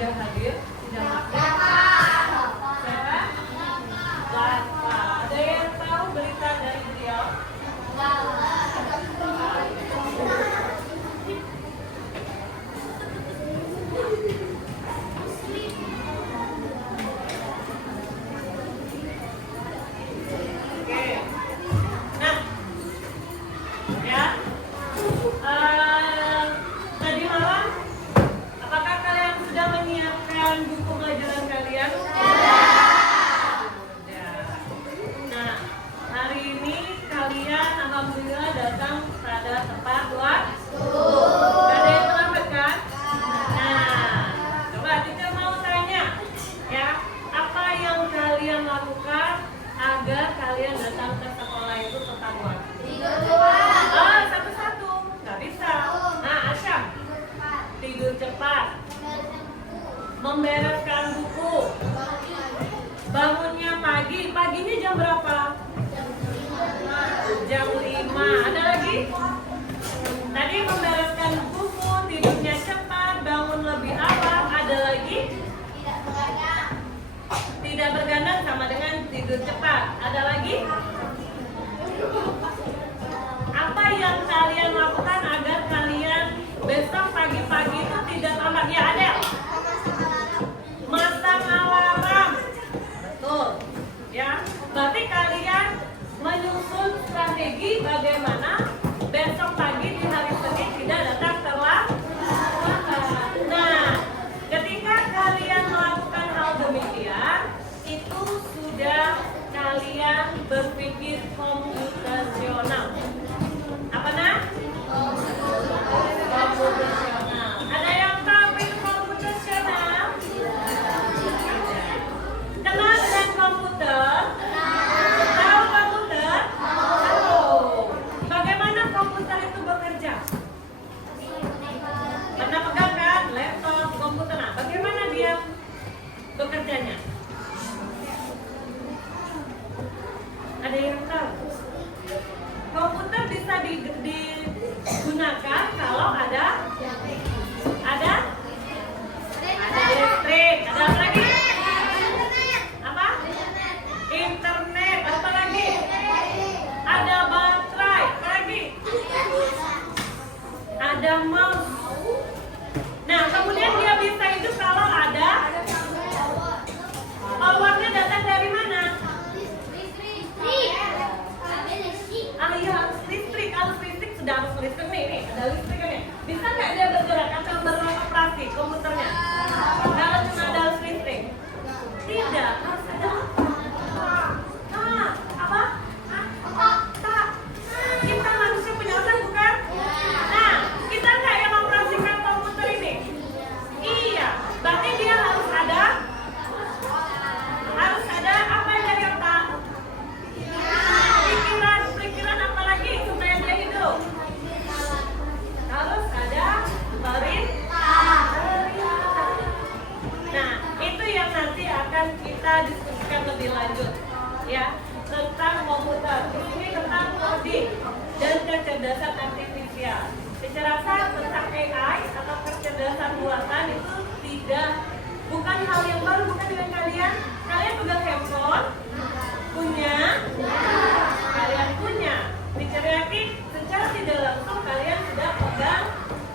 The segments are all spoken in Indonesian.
tidak hadir, tidak masuk. Siapa? Bapak. Ada yang tahu berita dari beliau? Membereskan buku. Bangunnya pagi. Paginya jam berapa? Jam 5. Ada lagi? Tadi membereskan buku, tidurnya cepat, bangun lebih awal. Ada lagi? Tidak berganang sama dengan tidur cepat. Ada lagi? Apa yang kalian lakukan agar kalian besok pagi-pagi itu tidak lambat? Ya, ada. Masang alarm. Betul. Ya, berarti kalian menyusun strategi bagaimana besok pagi di hari Senin tidak datang terlambat. Nah, ketika kalian melakukan hal demikian, itu sudah kalian berpikir komputasional. Apa nah? Komputasional. Ada yang tahu itu komputasional? Kenal dengan komputer? Tahu komputer? Tahu. Bagaimana komputer itu bekerja? Pernah pegang kan? Laptop, komputer. Nah, bagaimana dia bekerjanya? Ada yang tahu? Komputer bisa digunakan kalau ada listrik. Ada apa lagi? Apa? Internet. Apa lagi? Ada baterai. Apa lagi? Ada mouse. Nah, kemudian dia bisa hidup kalau ada powernya datang dari mana? Iya, listrik. Kalau listrik sudah harus listrik nih. Ada listrik nih. Bisa nggak dia bergerak atau beroperasi komputernya? Kalau cuma ada listrik? Tidak, harus ada apa? Kita manusia punya otak bukan? Nah, kita nggak yang mengoperasikan komputer ini? Iya, berarti dia harus ada apa dari otak? Pikiran apa lagi supaya dia hidup? Harus ada perintah. Nah, itu yang nanti akan kita diskusikan lebih lanjut, ya, tentang komputer. Ini tentang coding dan kecerdasan artifisial. Saya rasa tentang AI atau kecerdasan buatan itu bukan hal yang baru, bukan dengan kalian. Kalian pegang handphone, punya. Diceritakan secara tidak langsung kalian sudah pegang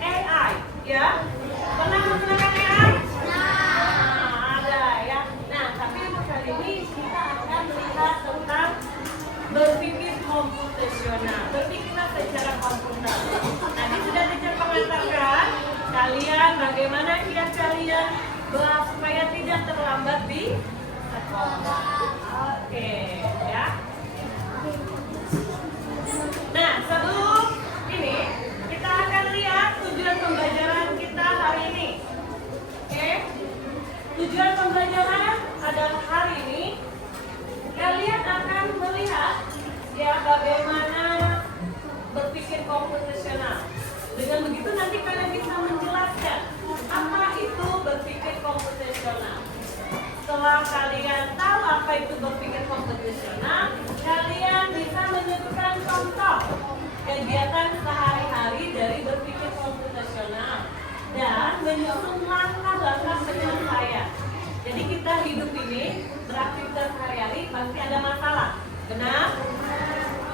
AI, ya? Pernah menggunakan AI? Nah, ada ya. Nah, tapi untuk kali ini kita akan melihat tentang berpikir komputasional. Berpikirlah secara komputer. Tadi sudah mengantarkan kalian bagaimana kiat kalian supaya tidak terlambat di sekolah. Oke, ya. Nah, sebelum ini kita akan lihat tujuan pembelajaran kita hari ini. Oke? Tujuan pembelajaran pada hari ini kalian akan melihat ya bagaimana berpikir komputasional. Dengan begitu nanti kalian bisa menjelaskan apa itu berpikir komputasional. Setelah kalian tahu apa itu berpikir komputasional, kalian bisa menyebutkan contoh kegiatan sehari-hari dari berpikir komputasional dan menyusun langkah-langkah penyelesaian Jadi kita hidup ini beraktivitas sehari-hari pasti ada masalah. Benar?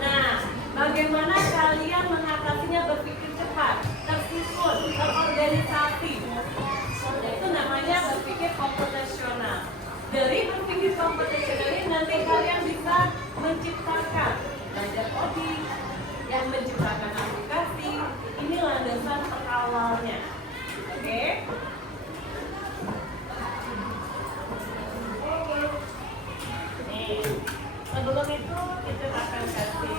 Nah, bagaimana kalian mengatasinya berpikir cepat, tersusun, terorganisasi? Itu namanya berpikir komputasional. Dari berpikir komputasional ini nanti kalian bisa menciptakan belajar coding, yang menciptakan aplikasi. Ini landasan awalnya. Oke? Nih, sebelum itu kita akan kasih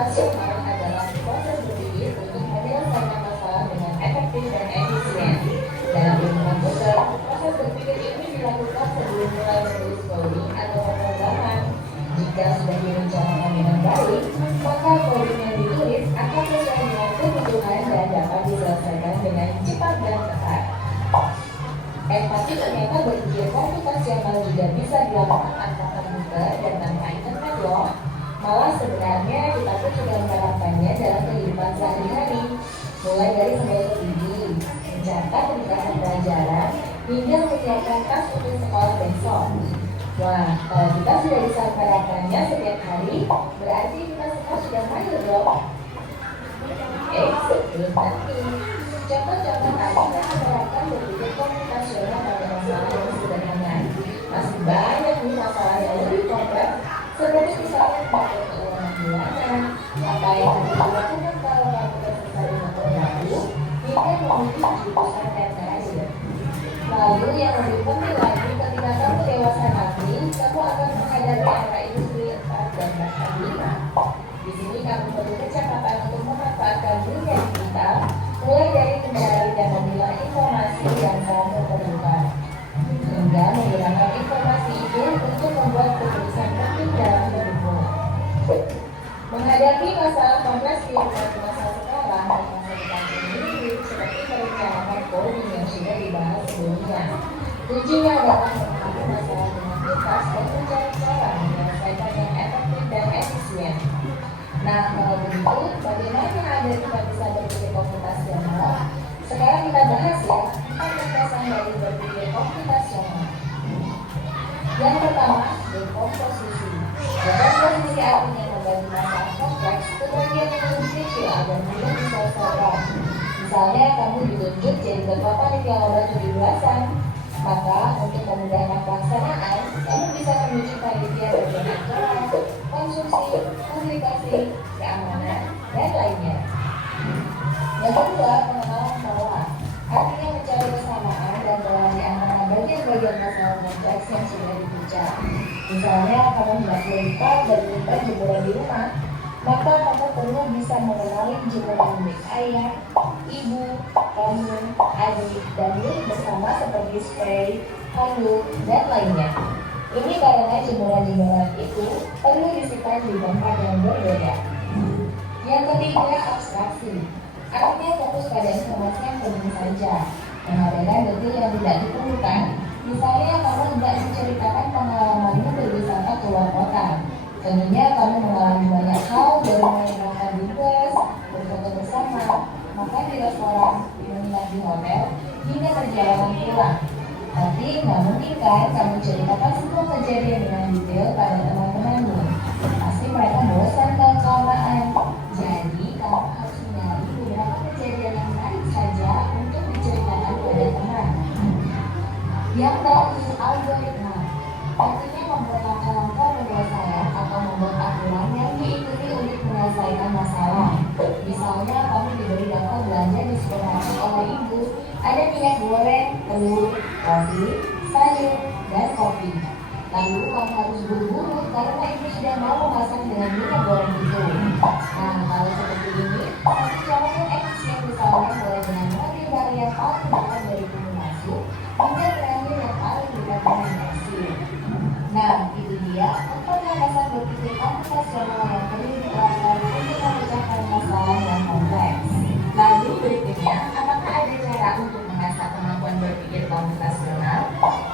komputasional adalah proses berpikir untuk menyelesaikan masalah dengan efektif dan efisien. Dalam ilmu komputer, proses berpikir ini dilakukan sebelum mulai menulis coding atau pemrograman. Jika sudah direncanakan dengan baik, maka coding yang ditulis akan sesuai dengan kebutuhan dan dapat diselesaikan dengan cepat dan tepat. Tapi ternyata berpikir komputasional juga bisa dilakukan tanpa komputer dan tanpa internet loh. Malah sebenarnya kita pun sudah menerapkannya dalam kehidupan sehari-hari, mulai dari membaca buku, mencatat ringkasan pelajaran, hingga menyiapkan tas untuk sekolah besok. Wah, kalau kita sudah bisa menerapkannya setiap hari, berarti kita semua sudah mahir dong. Sebelum nanti, contoh-contoh tadi kita menerapkan berpikir komputasional pada masalah yang sederhana. Masih banyak nih masalah yang lebih kompleks, seperti misalnya faktor keuangan bulanan, apa yang harus dilakukan kalau kamu selesai motor baru, hingga memilih jurusan dan karir. Lalu yang lebih penting lagi, ketika kamu dewasa nanti, kamu akan menghadapi era industri 4 dan bahkan 5. Di sini kamu perlu kecakapan untuk memanfaatkan dunia digital, mulai dari mencari dan memilah informasi yang kamu perlukan, hingga menggunakan informasi itu untuk membuat keputusan penting dalam hidupmu. Menghadapi masalah kompleks di masa sekarang dan masa depan ini seperti merencanakan coding yang sudah dibahas sebelumnya. Kuncinya adalah menghadapi masalah dengan tuntas dan mencari cara menyelesaikan yang efektif dan efisien. Nah, kalau begitu, bagaimana ada kita bisa berpikir komputasional? Sekarang kita bahas ya, 4 landasan dari berpikir komputasional. Yang pertama, dekomposisi. Dekomposisi artinya membagi masalah kompleks ke bagian yang lebih kecil agar mudah diselesaikan. Misalnya, kamu ditunjuk jadi ketua panitia lomba 17-an. Maka, untuk memudahkan pelaksanaan, kamu bisa menuju panitia bagian acara, konsumsi, komunikasi, keamanan, dan lainnya. Yang kedua, pengenalan pola. Artinya mencari kesamaan dan melalui antara bagian-bagian masalah kompleks yang sudah dipecah. Misalnya, kamu hendak melipat dan menyimpan jemuran di rumah, maka kamu perlu bisa mengenali jemuran milik ayah, ibu, kamu, adik, dan milik bersama seperti spray, handuk, dan lainnya. Ini karena jemuran-jemuran itu perlu disimpan di tempat yang berbeda. Yang ketiga, abstraksi. Artinya fokus pada informasi yang penting saja, mengabaikan detail yang tidak diperlukan. Misalnya, kamu tidak menceritakan pengalamanmu berwisata keluar kota. Tentunya kamu mengalami banyak hal dari menyenangkan di bus, berfoto bersama, makan di restoran, menginap di hotel, hingga perjalanan pulang. Tapi nggak mungkin kan kamu ceritakan semua kejadian dengan detail pada teman-temanmu. Pasti mereka bosan dan kelamaan. Jadi kamu harus mencari beberapa kejadian yang menarik saja untuk diceritakan pada teman. Yang terakhir, algoritma. Artinya membuat langkah-langkah penyelesaian atau membuat aturan yang diikuti untuk menyelesaikan masalah. Misalnya, kamu diberi daftar belanja di supermarket oleh ibu. Ada minyak goreng, telur, roti, sayur, dan kopi. Lalu kamu harus buru-buru karena ibu sudah mau memasak dengan minyak goreng itu. Nah, kalau seperti ini, pasti jalannya efisien, misalnya mulai dengan mengambil barang yang paling dekat dari pintu masuk hingga terakhir yang paling dekat dengan kasir. Nah, itu dia 4 landasan berpikir komputasional yang perlu diterapkan untuk memecahkan masalah yang kompleks. Lalu berikutnya, apakah ada cara untuk mengasah kemampuan berpikir komputasional?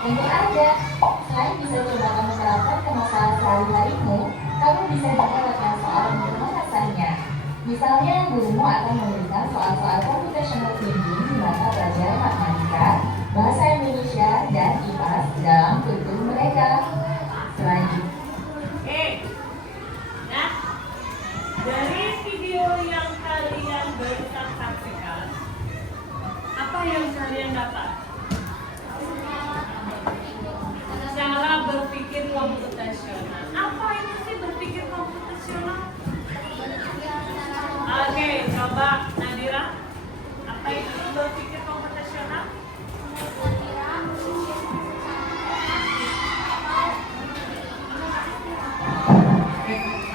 Tentu ada. Selain bisa coba kamu terapkan ke masalah sehari-harimu, kamu bisa juga latihan soal untuk mengasahnya. Misalnya, gurumu akan memberikan soal-soal computational thinking di mata pelajaran matematika, bahasa Indonesia, dan IPA dalam kurikulum mereka. Selanjutnya. Nah, dari video yang kalian barusan saksikan, apa yang kalian dapat? Cara berpikir komputasional. Apa itu sih berpikir komputasional? Oke, coba Nadira. Apa itu berpikir komputasional?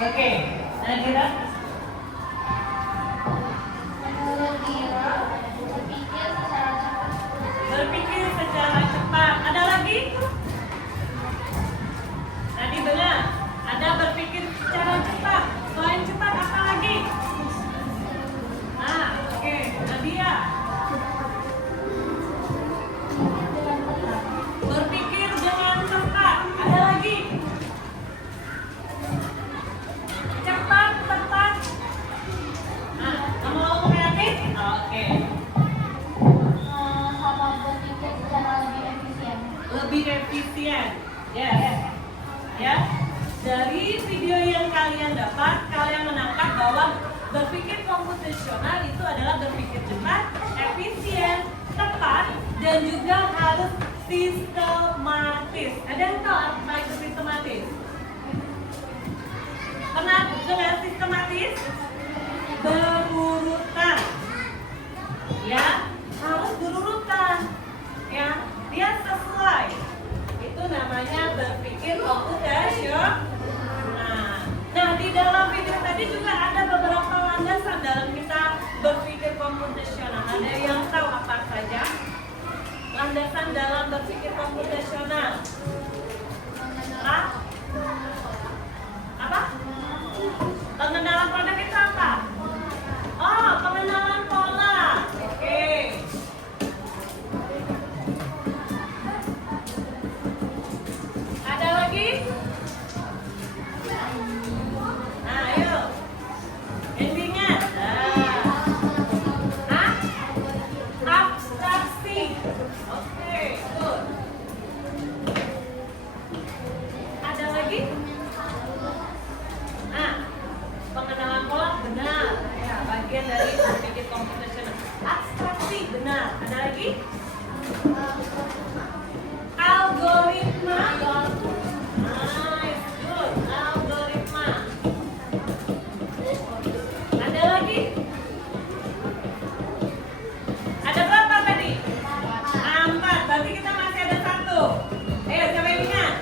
Oke, Nadira. dari video yang kalian dapat, kalian menangkap bahwa berpikir komputasional itu adalah berpikir cepat, efisien, tepat, dan juga harus sistematis. Ada yang tahu apa itu sistematis? Pernah dengar sistematis? Berurutan. Ya, harus berurutan. Ya, dia sesuai. Itu namanya berpikir komputasional. Nah, di dalam video tadi juga ada beberapa landasan dalam kita berpikir komputasional. Ada yang tahu apa saja? Landasan dalam berpikir komputasional. Apa? Pengenalan produk itu apa? Oh, pengenalan pola. Oke. Ada lagi? Nah, ayo. Endingnya. Abstraksi. Oke, good. Ada lagi? Nah, pengenalan pola benar. Ya, bagian dari berpikir komputasional. Abstraksi benar. Ada lagi? Algoritma. Nice, good. Algoritma. Ada lagi? Ada berapa tadi? 4. Berarti kita masih ada 1. Ayo coba ingat.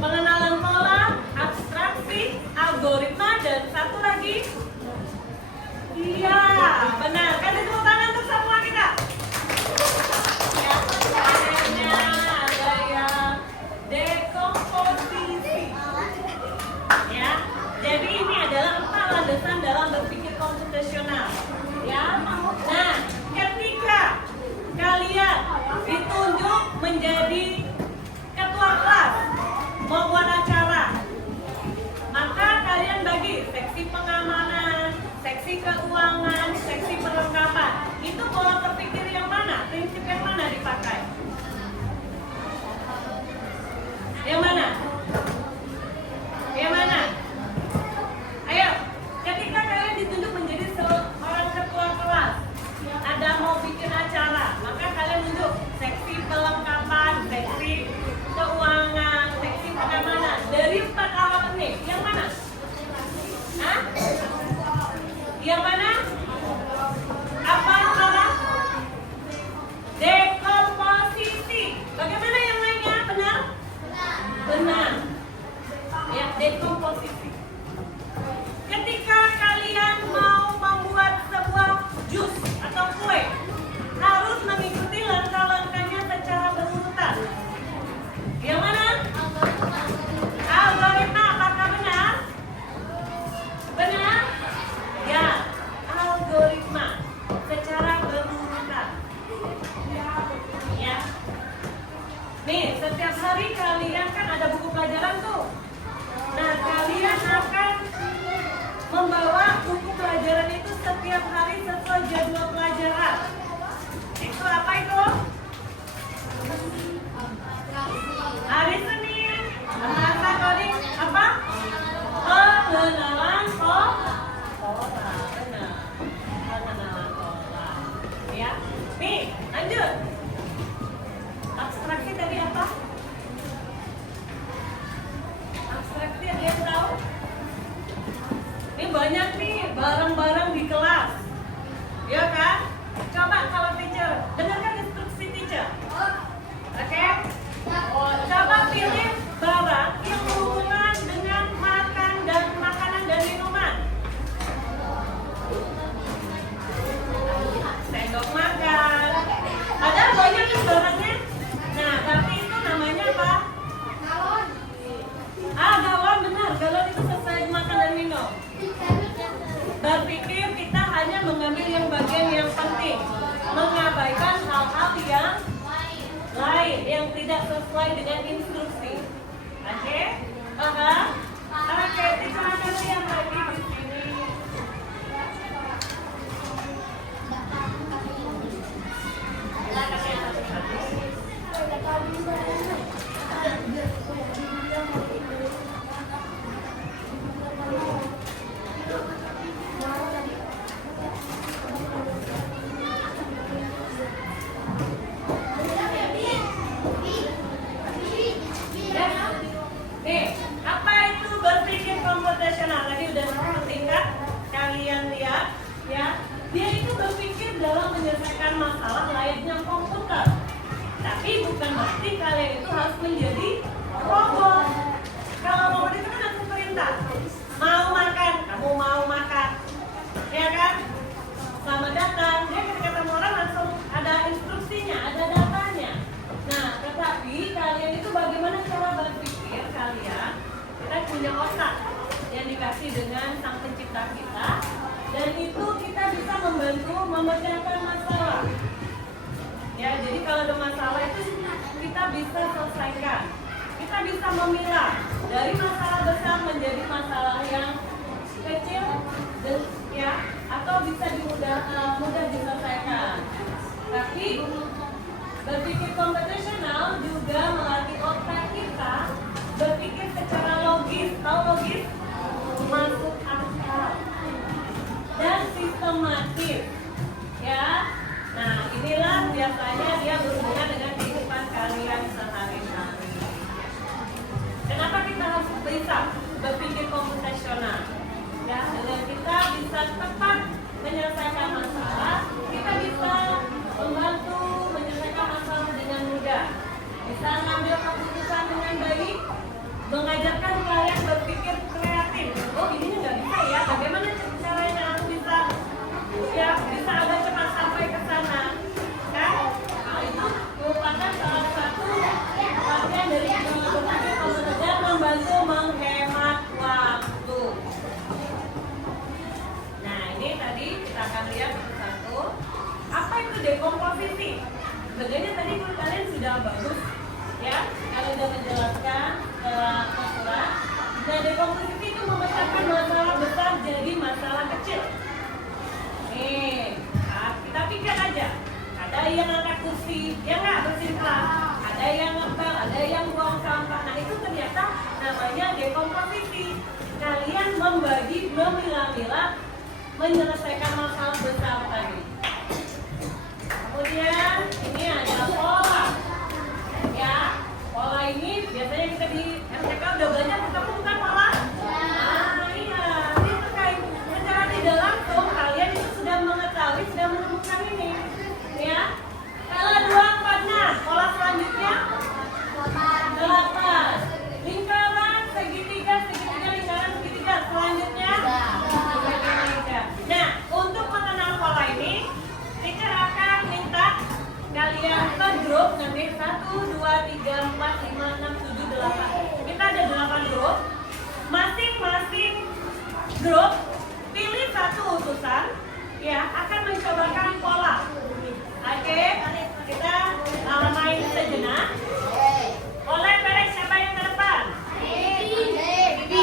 Pengenalan pola, abstraksi, algoritma, dan 1 lagi. Iya, benar. Kasih tepuk tangan untuk semua kita. Ya, akhirnya ada yang dekomposisi. Ya, jadi ini adalah 4 landasan dalam berpikir komputasional. Ya, nah, ketika kalian ditunjuk menjadi ketua kelas mau buat acara, maka kalian bagi seksi pengamanan, seksi keuangan, seksi perlengkapan. Itu pola berpikir yang mana? Prinsip yang mana dipakai? Yang mana? Yang mana? Ayo, ketika kalian ditunjuk menjadi seorang ketua kelas, ada mau bikin acara, maka kalian tunjuk seksi perlengkapan, seksi keuangan, seksi pengamanan. Dari 4 alat ini, yang mana? Hah? Yang mana? Apa alat? Dekomposisi. Bagaimana yang lainnya? Benar? Benar. Ya, dekomposisi. Ketika kalian mau membuat sebuah jus atau kue, harus mengikuti langkah-langkahnya secara berurutan. Yang mana? Algoritma. Apakah benar? Benar? Ya, algoritma secara berurutan. Ya. Nih, setiap hari kalian kan ada buku pelajaran tuh. Nah, kalian akan membawa buku pelajaran itu setiap hari sesuai jadwal pelajaran. Itu apa itu? Hari Senin, bahasa coding apa? Pengenalan pola. Benar. Pengenalan pola. Ya. Nih, lanjut. Abstraksi tadi apa? Abstraksi ada yang tahu? Ini banyak nih barang-barang di kelas. Ya kan? Coba kalau teacher, dengarkan instruksi teacher. Oke? Coba pilih barang yang berhubungan dengan makanan dan minuman. Sendok makan. Padahal banyak nih barangnya. Nah, tapi itu namanya apa? Galon. Galon benar. Galon itu sesuai makan dan minum. Berpikir kita hanya mengambil yang bagian yang penting, mengabaikan hal-hal yang lain yang tidak sesuai dengan instruksi. Oke? Paham? Oke, silakan yang lagi di sini. punya otak yang dikasih dengan Sang Pencipta kita, dan itu kita bisa membantu memecahkan masalah. Ya, jadi kalau ada masalah itu kita bisa selesaikan. Kita bisa memilah dari masalah besar menjadi masalah yang kecil, dan ya, atau bisa mudah diselesaikan. Tapi berpikir komputasional juga melatih otak kita berpikir secara logis. Tahu logis? Masuk akal dan sistematis. Ya. Nah, inilah biasanya dia berhubungan dengan kehidupan kalian sehari-hari. Kenapa kita harus bisa berpikir komputasional? Ya, dengan kita bisa tepat menyelesaikan masalah, kita bisa membantu menyelesaikan masalah dengan mudah, bisa mengambil keputusan dengan baik, mengajarkan kalian berpikir kreatif. Oh, ini nggak bisa ya, bagaimana caranya aku bisa agak cepat sampai ke sana, kan? Nah, itu merupakan salah satu bagian dari berpikir komputasional dan membantu menghemat waktu. Nah, ini tadi kita akan lihat satu-satu. Apa itu dekomposisi? Sebenarnya tadi kalian sudah bagus, ya, kalian sudah menjelaskan masalah. Nah, dekomposisi itu memecahkan masalah besar jadi masalah kecil. Nih, kita pikir aja. Ada yang angkat kursi, ya nggak, bersihin kelas. Ada yang ngepel, ada yang buang sampah. Nah, itu ternyata namanya dekomposisi. Kalian membagi, memilah-milah, menyelesaikan masalah besar tadi. Kemudian ini ada pola. Ya, pola ini biasanya kita di MTK udah belajar, ketemu bukan pola? Nah, iya, ini terkait secara tidak langsung kalian itu sudah mengetahui, sudah menemukan ini. Ya, kalau 2, 4, pola selanjutnya 8. Lingkaran segitiga, lingkaran segitiga. Selanjutnya segitiga. Nah, untuk mengenal pola ini, teacher akan minta kalian ke grup nanti 1, 2, 3, 4, 5, 6, 7, 8. Kita ada 8 grup. Masing-masing grup pilih satu utusan, ya, akan mencobakan pola. Oke, kita main sejenak. Oleh beres, siapa yang ke depan? Bibi.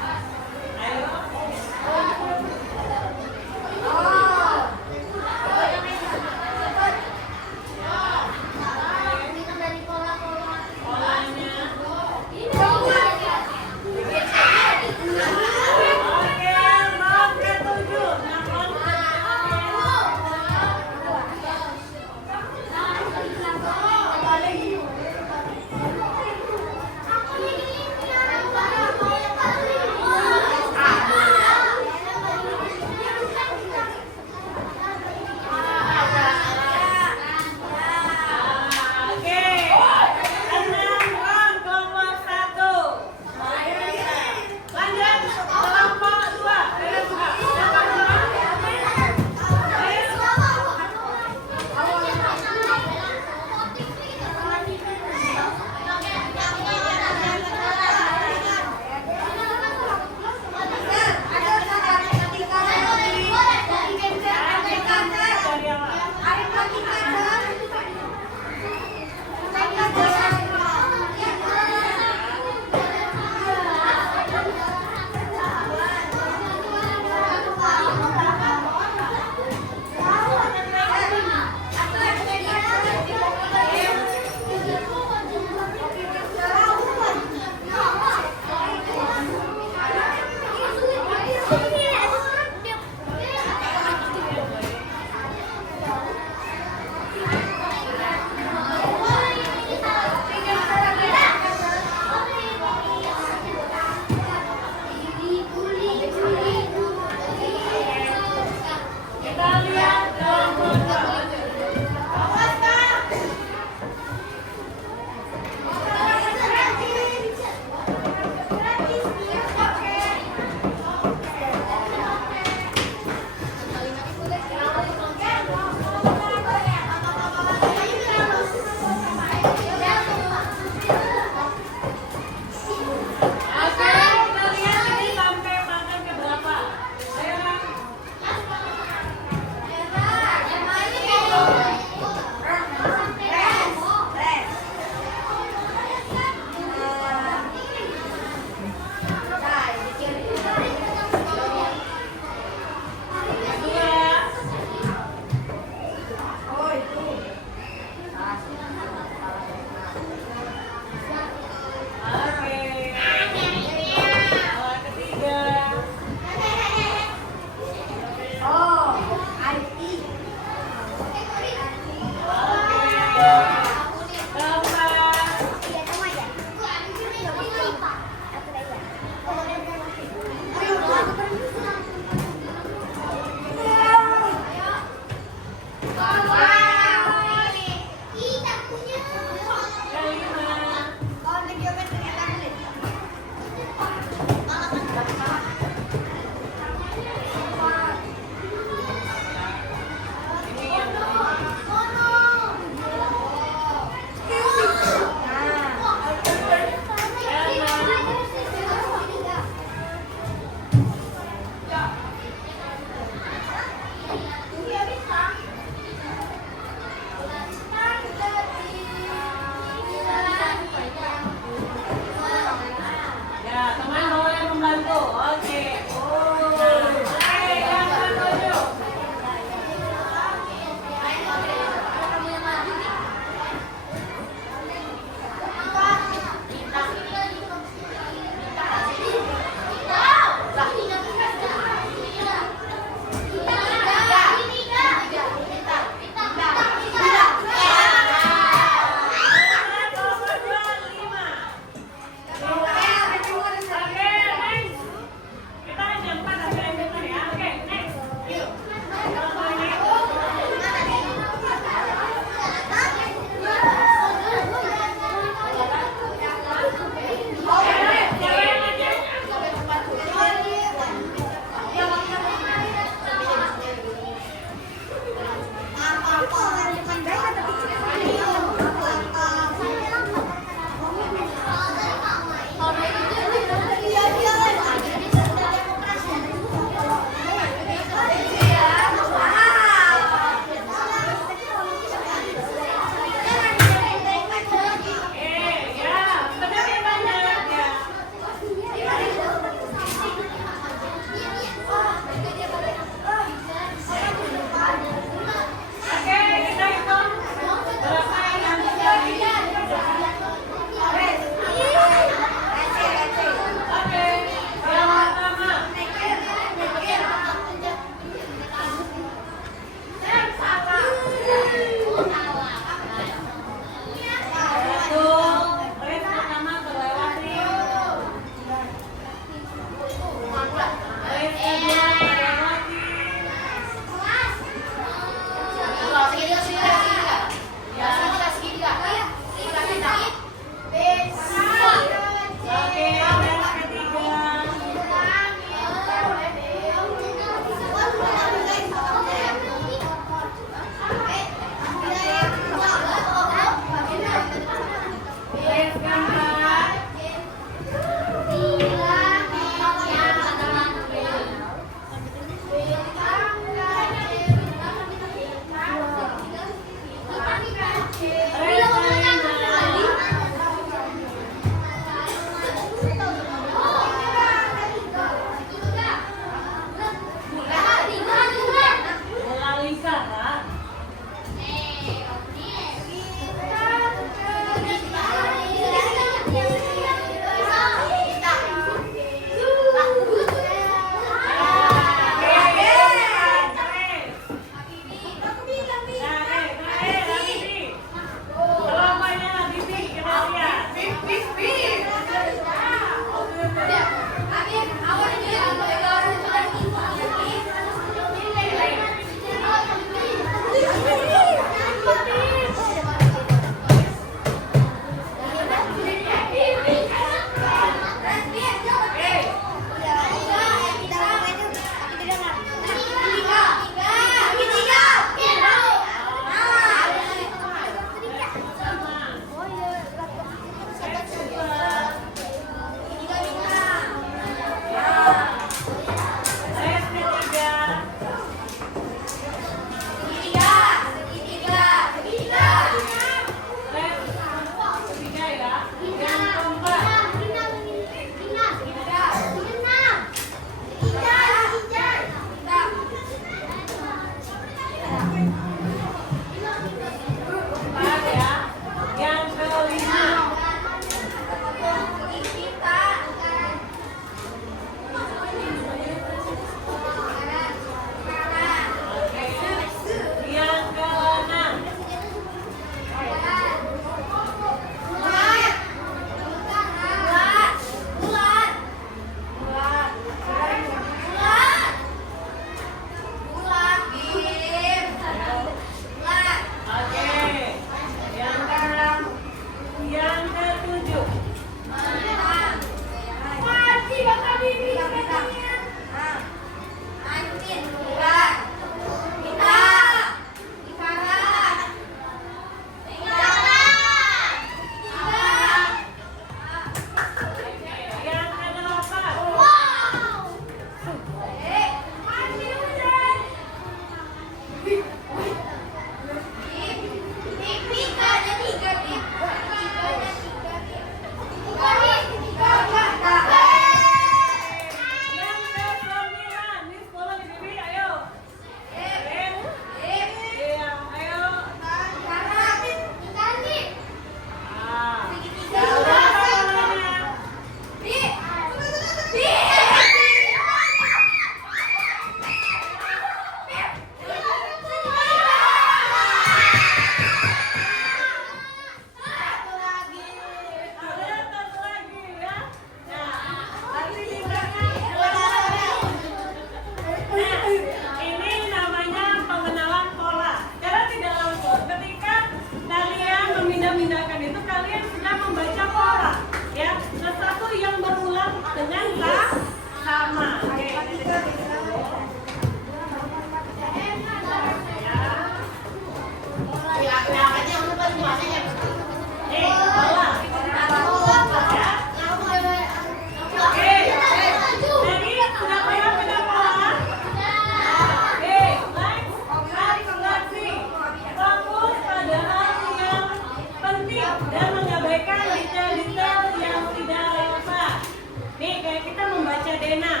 bangunan,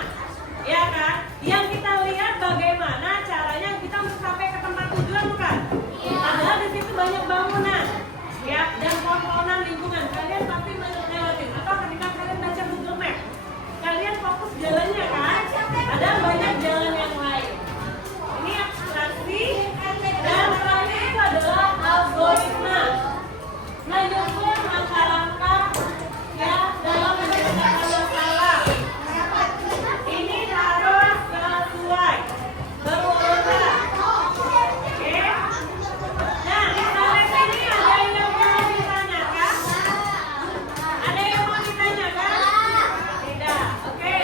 ya kan? Yang kita lihat bagaimana caranya kita sampai ke tempat tujuan, bukan? Padahal di situ banyak bangunan, ya, dan pohon-pohonan lingkungan. Kalian pasti melewati. Atau ketika kalian baca Google Map, kalian fokus jalannya kan? Ada banyak jalan yang lain. Ini abstraksi dan terakhir itu adalah algoritma. Menyusun langkah-langkah ya dalam menyelesaikan masalah. Ini harus sesuai berurutan. Oke? Nah, sampai sini ada yang mau ditanyakan? Ada yang mau ditanyakan? Tidak. Oke.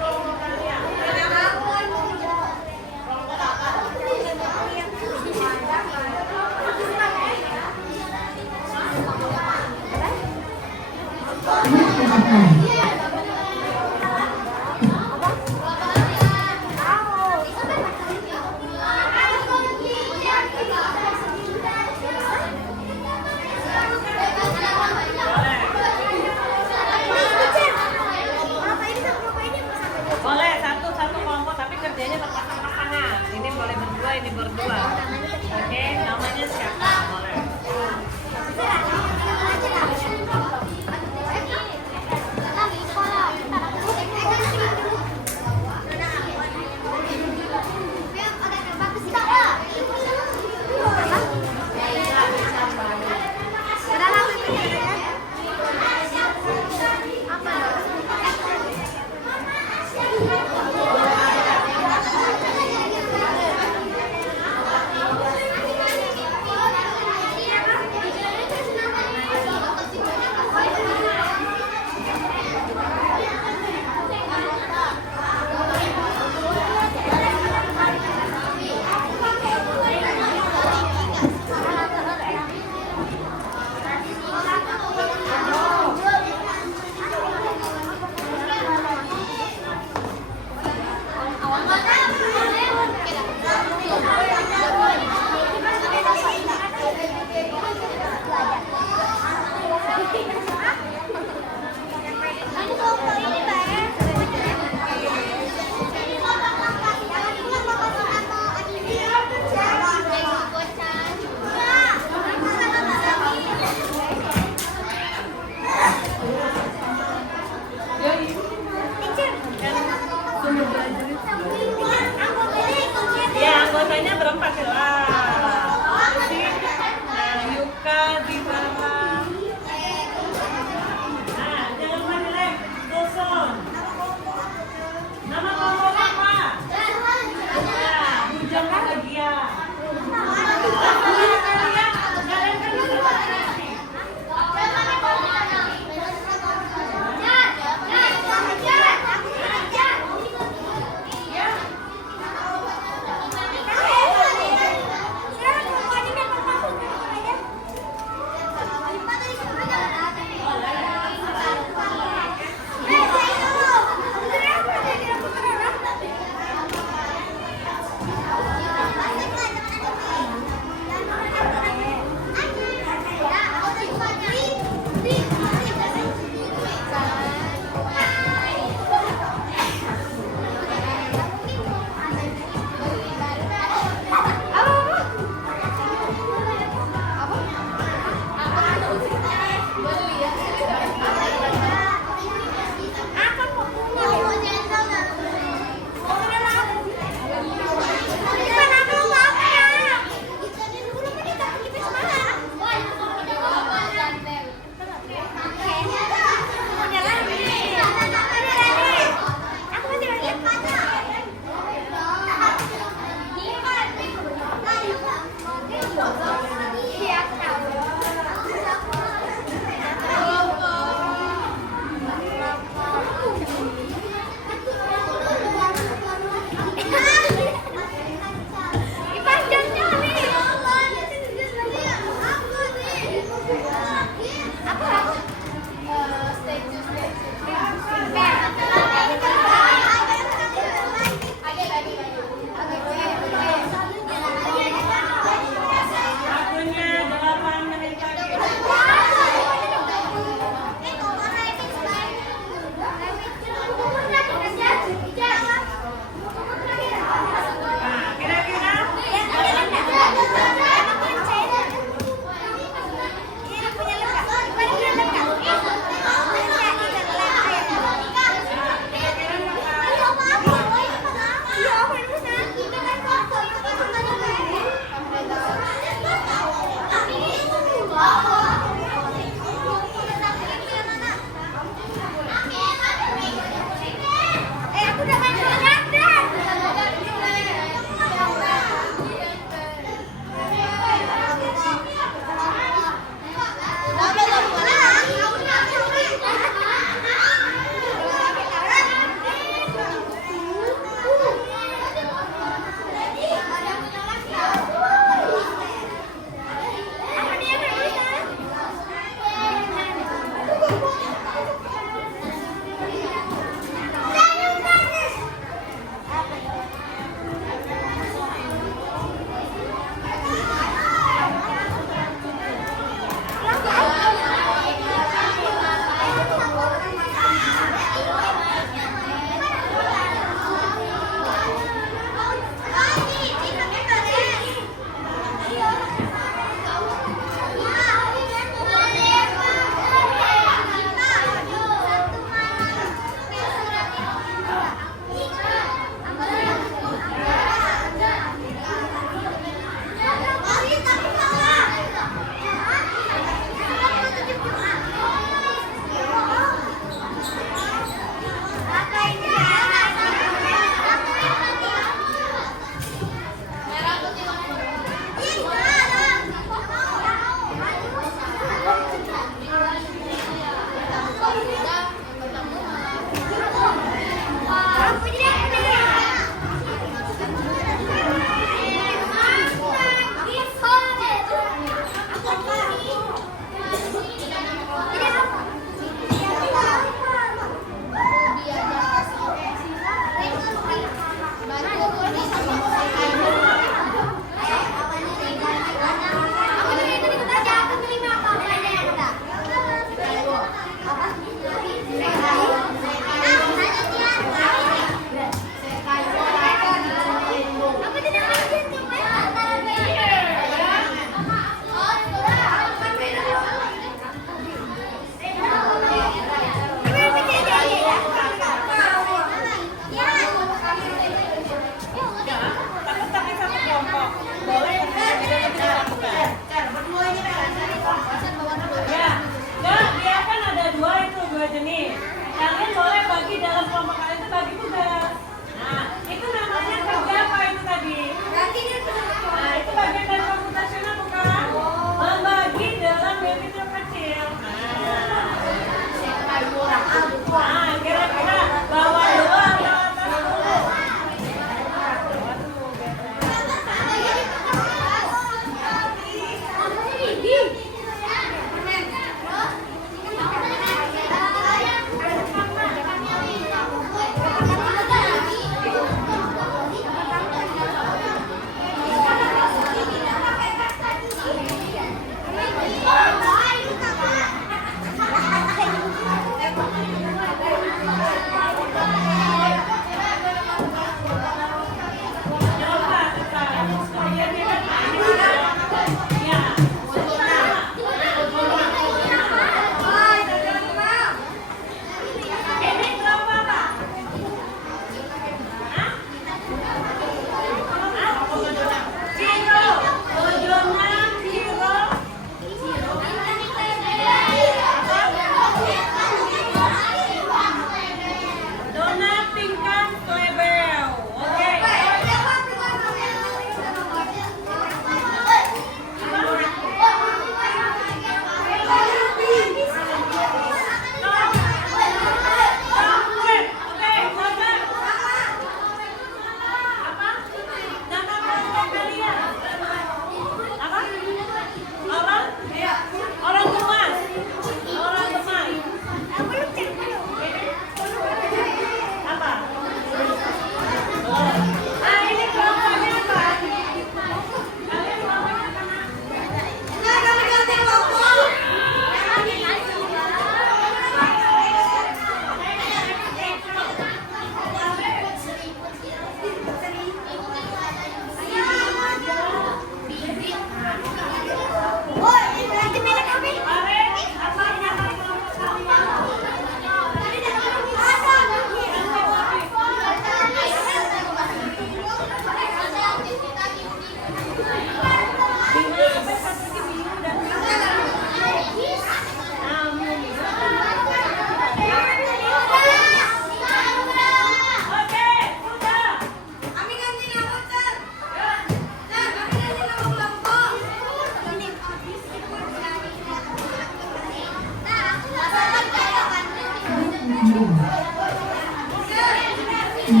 Oke,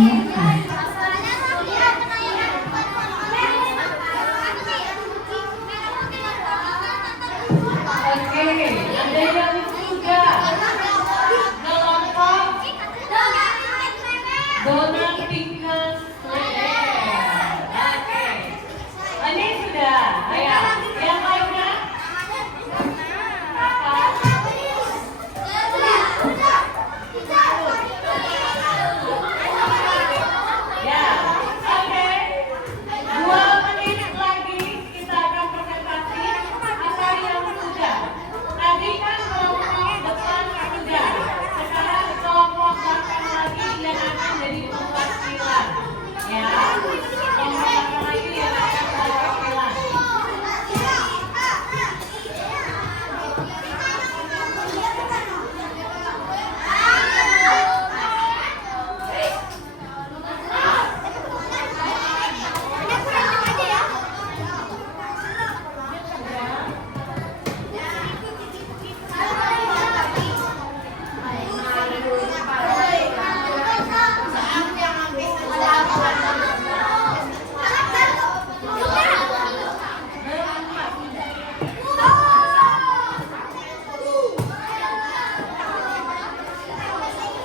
ada yang sudah kelompok Donald Pickles Slayer. Oke, ini sudah. Ayo, yang lainnya. Ya, oke. 2 menit lagi kita akan presentasi apa yang sudah. Tadi kan kelompok depan sudah. Sekarang kelompok belakang lagi yang akan jadi perwakilan. Ya, kelompok belakang lagi yang akan perwakilan.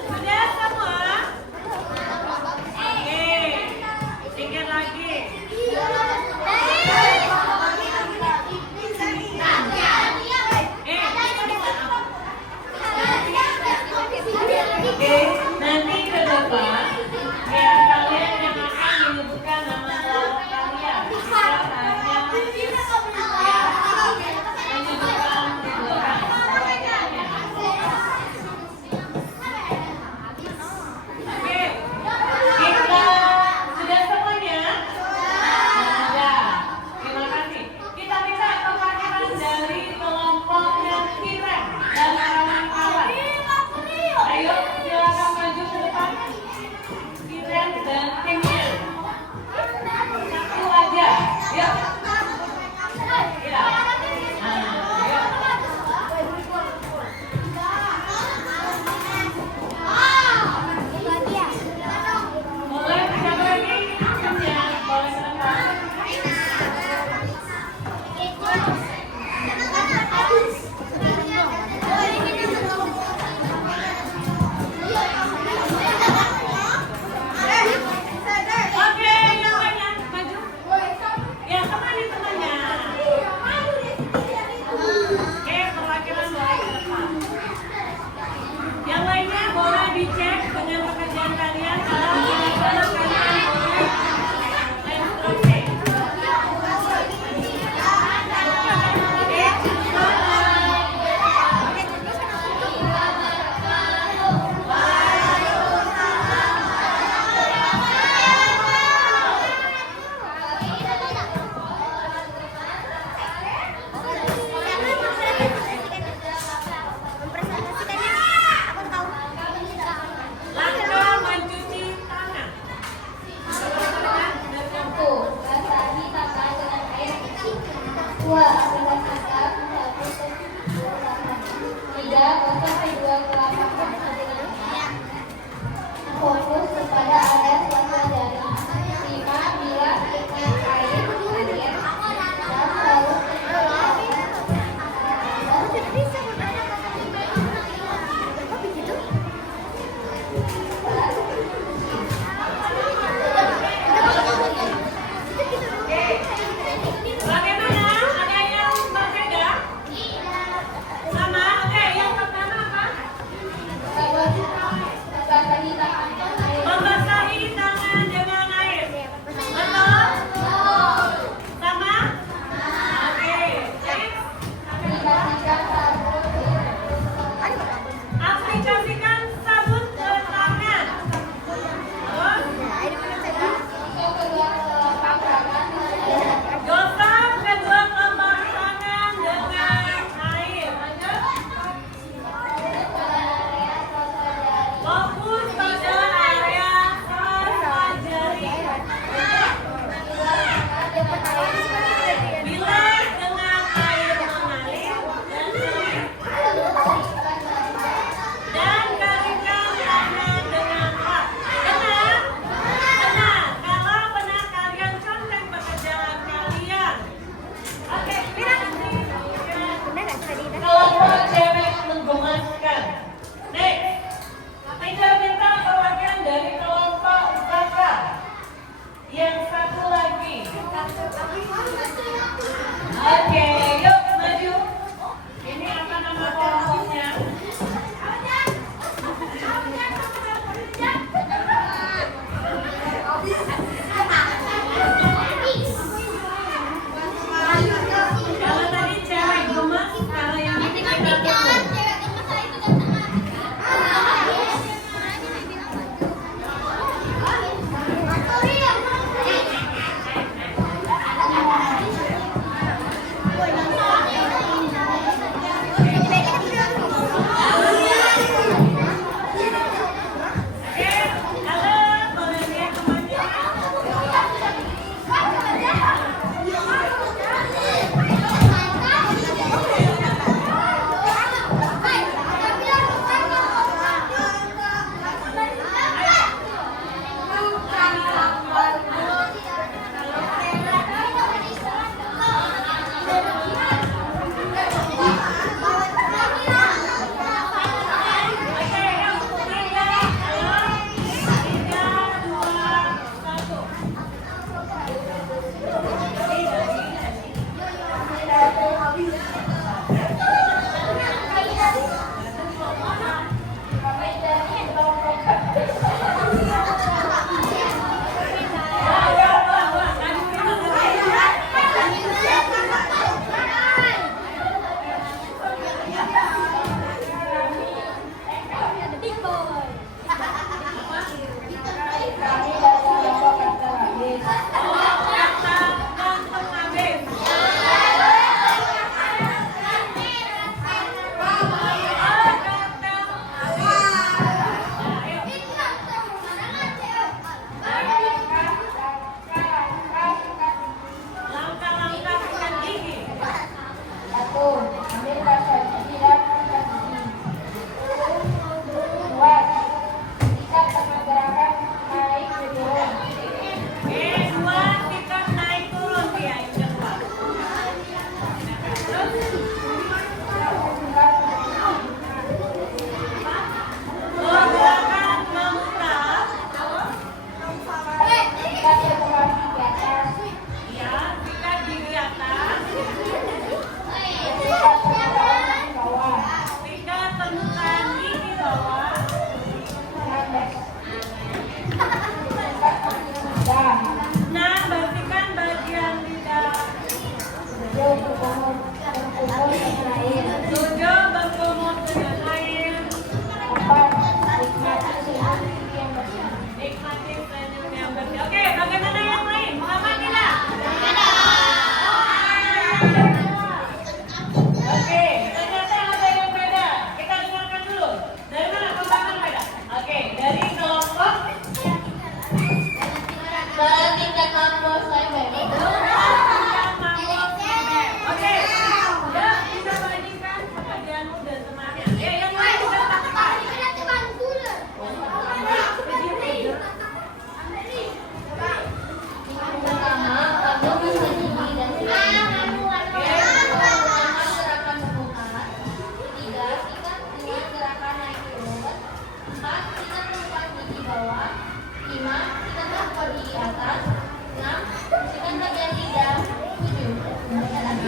Sudah semua? Oke, sedikit lagi. Oke, nanti ke depan ya kalian yang akan menyebutkan nama lawan kalian. Kita hanya menyebutkan lawannya. Oke, kita sudah semuanya? Sudah. Terima kasih. Kita minta perwakilan dari kelompok yang Kiren dan kawan-kawan. Ayo silakan maju ke depan. Kiren dan timnya. Satu aja. Yuk. Ya. Nah, yuk. Boleh siapa lagi? Timnya boleh ke depan. Oke, yang lainnya maju. Ya, temani temannya. Oke, perwakilan boleh ke depan. Yang lainnya boleh dicek dengan pekerjaan kalian. Kalau tidak salah kalian boleh instruksi. Langkah mencuci tangan. 1. Basahi tangan dengan air bersih. 2. Aplikasikan menghapus kesalahan. 3. Gosok kedua telapak kaki dengan minyak. Fokus kepada area suatu jari. 5. Bilas dengan air mengalir dan selalu Bagaimana? Ada yang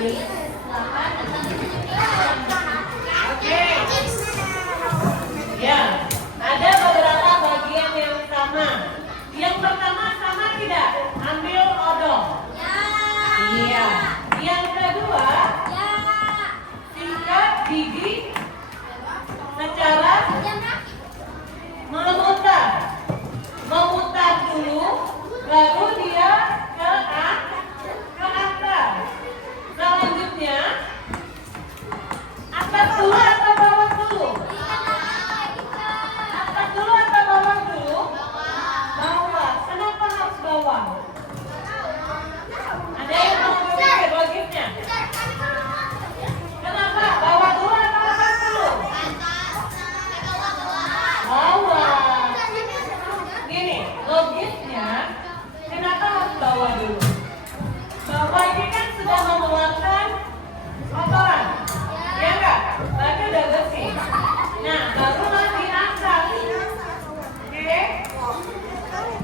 Oke. Ya, ada beberapa bagian yang sama. Yang pertama sama tidak? Ambil odol. Iya. Yang kedua, sikat gigi secara memutar. Memutar dulu, baru dia ke atas. Selanjutnya, atas dulu atau bawah dulu? Atas dulu atau bawah dulu? Bawah. Kenapa harus bawah? Ada yang mau berpikir logiknya? Kenapa? Bawah dulu atau atas dulu? Bawah. Gini, logisnya, kenapa harus bawah dulu? Bawah ini kan sudah mengeluarkan kotoran, ya enggak? Berarti udah bersih. Nah, barulah diangkat. Oke?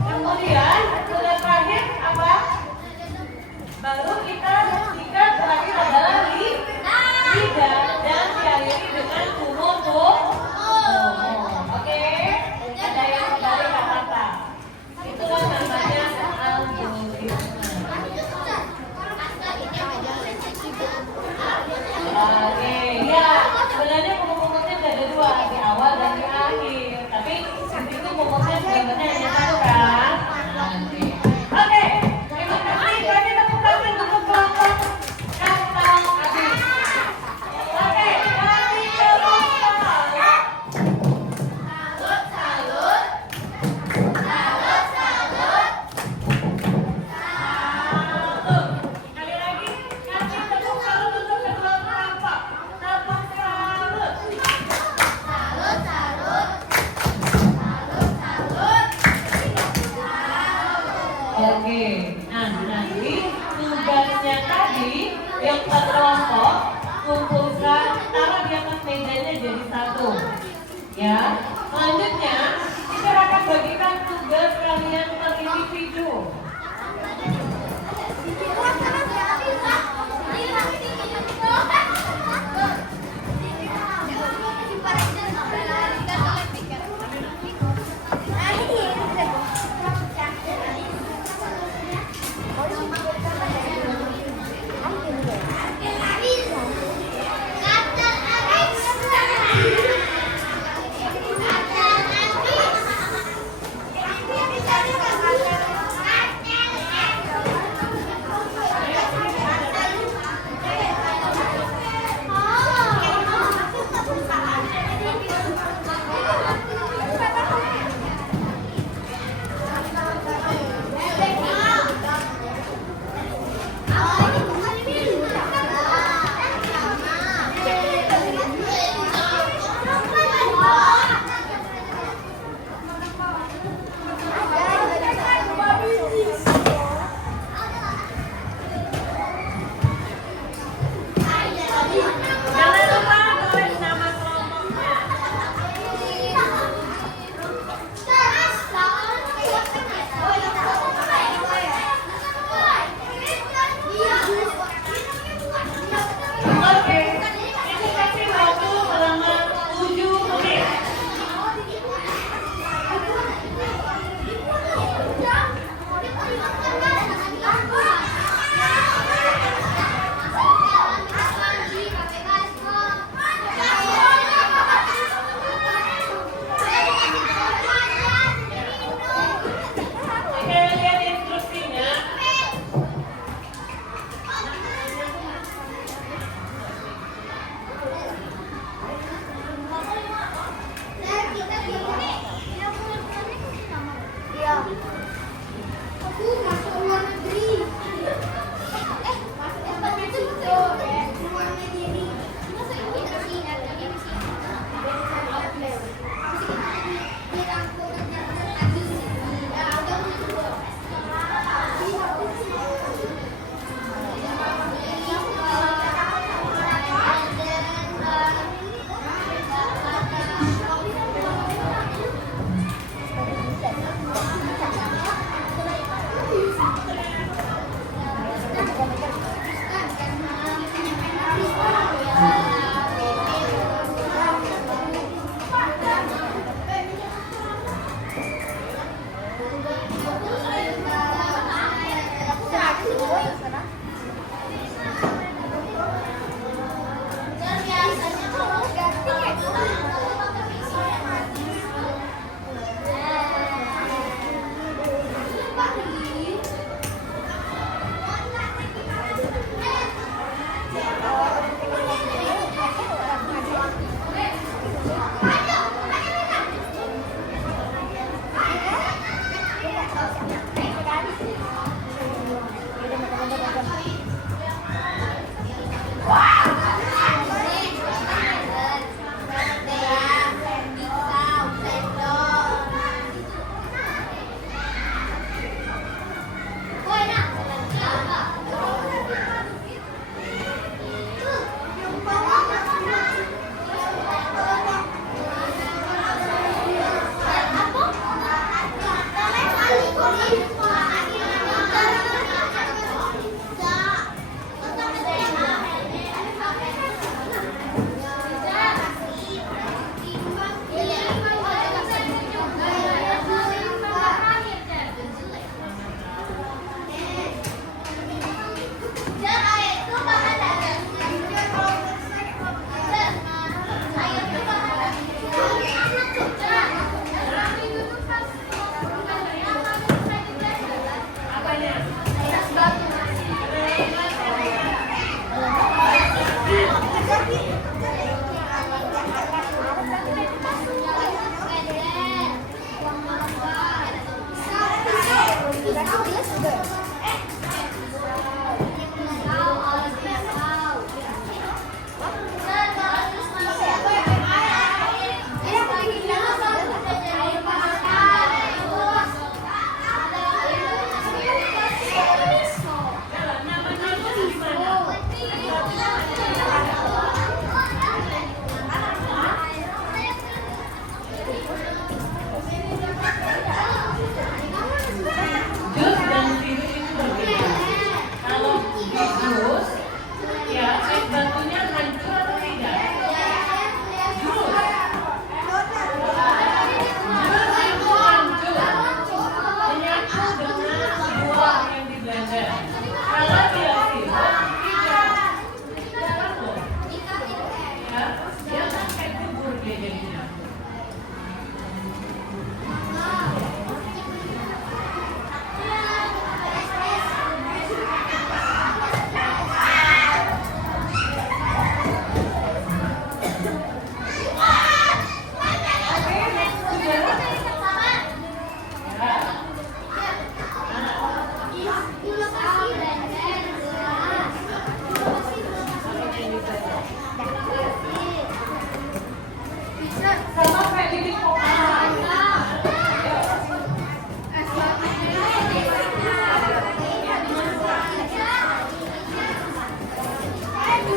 Kemudian, sudah terakhir apa? Baru kita sikat, terakhir adalah lidah dan diakhiri dengan kumur. Oke? Ada yang kembali ke atas. Itulah namanya algoritma. Oke, ya sebenarnya pupuk-pupuknya ada dua, di awal dan di akhir. Tapi di situ pupuknya sebenarnya hanya satu kan? Oke, terima kasih. Tadi tepuk tangan untuk kelompok kata habis. Oke, kami tepuk tangan. Salut. Sekali lagi, kasih tepuk salut untuk kedua kelompok. Tepuk salut. Oke, nah nanti tugasnya tadi yang per kelompok kumpulkan, taruh di atas mejanya jadi satu. Ya, selanjutnya kita akan bagikan tugas kalian per individu.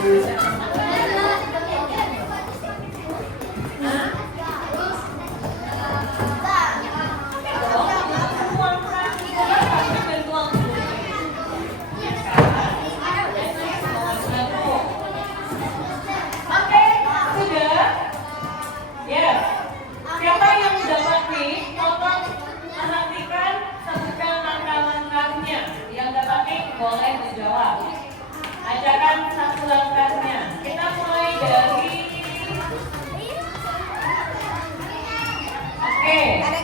Oke, sudah? Yes. Siapa yang dapat nih? Tolong perhatikan, sebutkan langkah-langkahnya. Yang dapat nih boleh dijawab. Ajarkan satu langkahnya. Kita mulai dari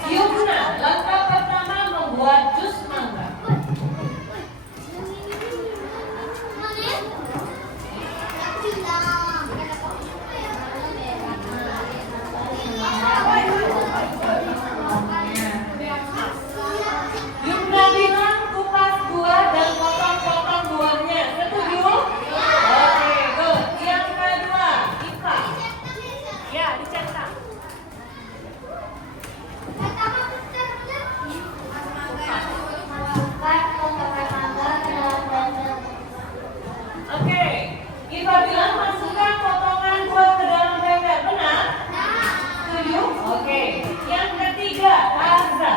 Yumna. Langkah pertama membuat jus mangga. Yumna bilang kupas buah dan potong-potong buahnya. Setuju? Oke, good. Yang kedua, Iva. Ya, dicetak. Oke, Iva bilang masukkan potongan buah ke dalam blender. Benar? Setuju? Oke. Yang ketiga, Azza.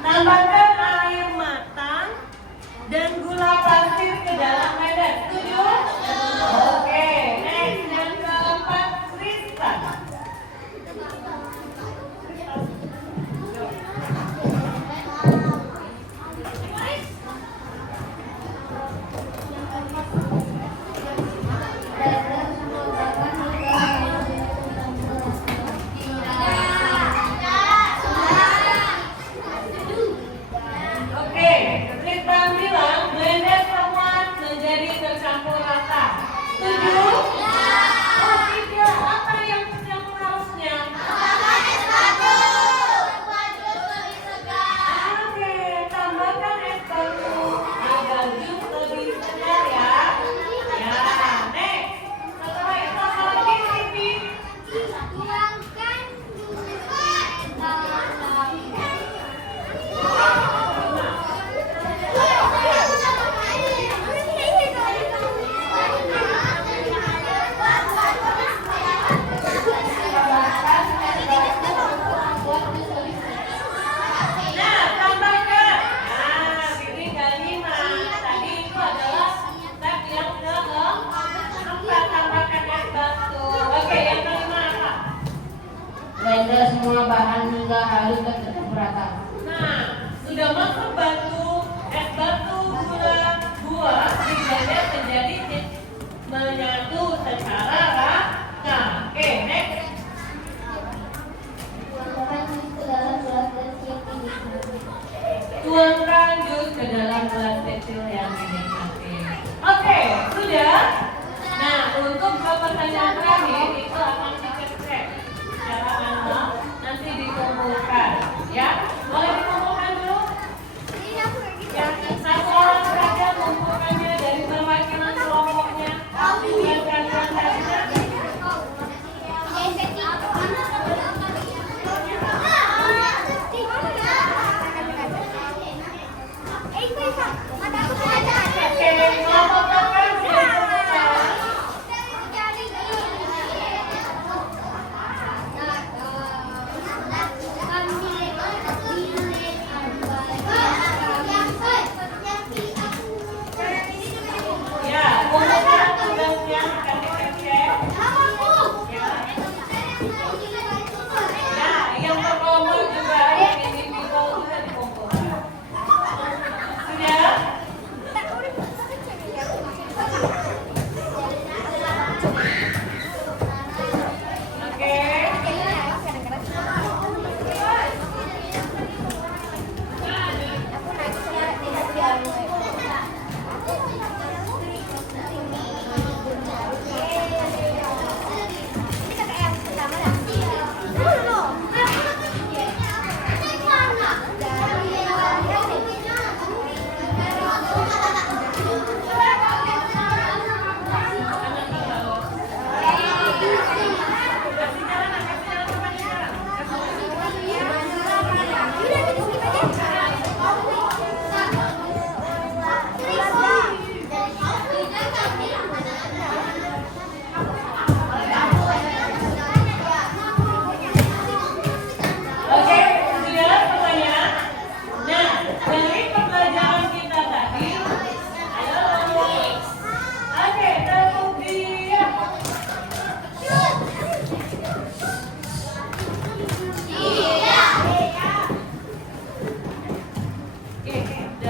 Tambahkan air matang dan gula pasir ke dalam blender. Setuju? Oke. Next, yang keempat, Krista. Oke, Krista bilang blender semua menjadi tercampur rata. Setuju? Oh tidak, apa yang tercampur harusnya? Oke, tambahkan es batu agar jus lebih segar ya. Ya, next. Setelah itu apa lagi, Siti? Nah, tambahkan. Nah, ini kelima. Tadi itu adalah step yang keempat, tambahkan es batu. Oke, yang kelima apa? Blender semua bahan hingga halus dan tercampur rata. Nah, sudah masuk batu, es batu, gula, buah di blender menjadi menyatu secara rata. Oke, next. Tuangkan jus ke dalam gelas kecil yang dinikmati. Oke, sudah? Nah, untuk pertanyaan terakhir itu akan dicek secara manual, nanti dikumpulkan. Ya, boleh dikumpulkan dulu? Ya, satu orang saja mengumpulkannya dari perwakilan kelompoknya. Biar kalian saja. Oke, kelompok belakang sudah selesai. Ya, kumpulkan tugasnya akan dicek. Ya, yang berkelompok juga, yang individual juga dikumpulkan. Sudah? Oke.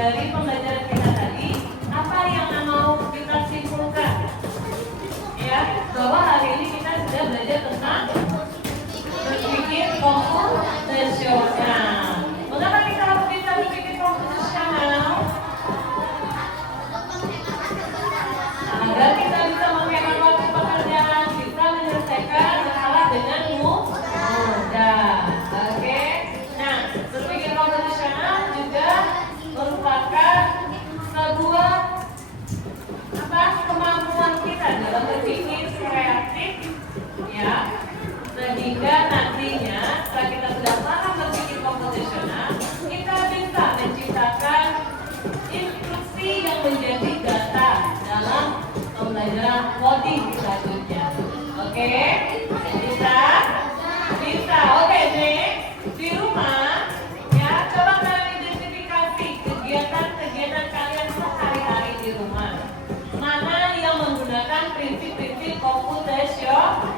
dari pembelajaran kita tadi, apa yang mau kita simpulkan? Ya, bahwa hari ini kita sudah belajar tentang berpikir komputasional. Mengapa kita harus bisa berpikir komputasional? Agar kita bisa menghemat waktu pekerjaan, bisa menyelesaikan masalah dengan mudah. Oke. Nah, berpikir komputasional juga merupakan sebuah kemampuan kita dalam berpikir kreatif, ya, sehingga nantinya setelah kita sudah paham berpikir komputasional, kita bisa menciptakan instruksi yang menjadi data dalam pembelajaran coding selanjutnya. Oke? Bisa? Bisa. Oke, next. Di rumah, ya, coba kalian identifikasi kegiatan-kegiatan kalian sehari-hari di rumah. Mana yang menggunakan prinsip-prinsip komputasional?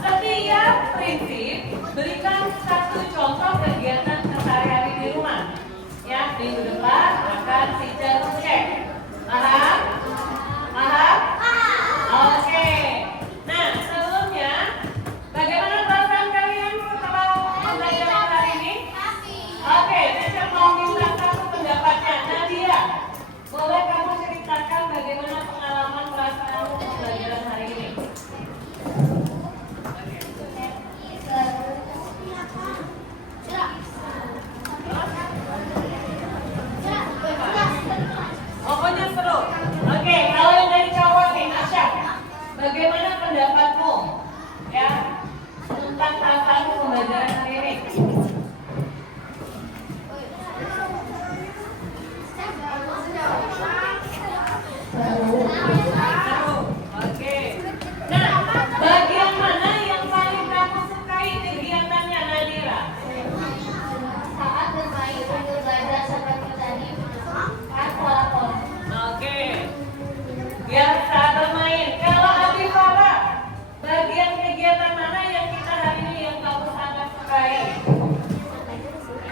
Setiap prinsip berikan satu contoh kegiatan sehari-hari di rumah. Ya, minggu depan akan teacher cek. Paham? Paham? Oke. Nah, sebelumnya, bagaimana perasaan kalian setelah pembelajaran hari ini? Oke, teacher mau minta satu pendapatnya. Nadia, boleh kamu ceritakan bagaimana pengalaman perasaanmu pembelajaran hari ini? Pokoknya seru. Oke, kalau yang dari cowok nih, Asya, bagaimana pendapatmu? Ya, tentang perasaanmu pembelajaran hari ini? Seru. Oke. Nah, bagian mana yang paling kamu sukai kegiatannya, Nadira? Saat bermain untuk belajar seperti tadi, pola-pola. Oke. Biar saat bermain. Kalau Abifara, bagian kegiatan mana yang kita hari ini yang kamu sangat sukai?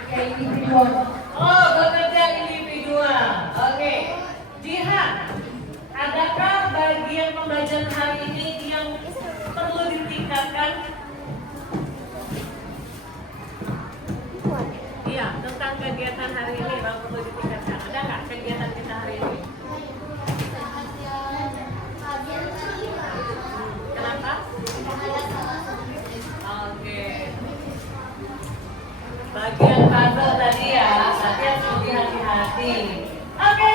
Individual. Oh, bekerja individual. Oke. Jihan, adakah bagian pembelajaran hari ini yang perlu ditingkatkan? Iya, tentang kegiatan hari ini yang perlu ditingkatkan. Ada nggak kegiatan kita hari ini? Kenapa? Oke. Bagian puzzle tadi ya, tapi harus lebih hati-hati. Oke,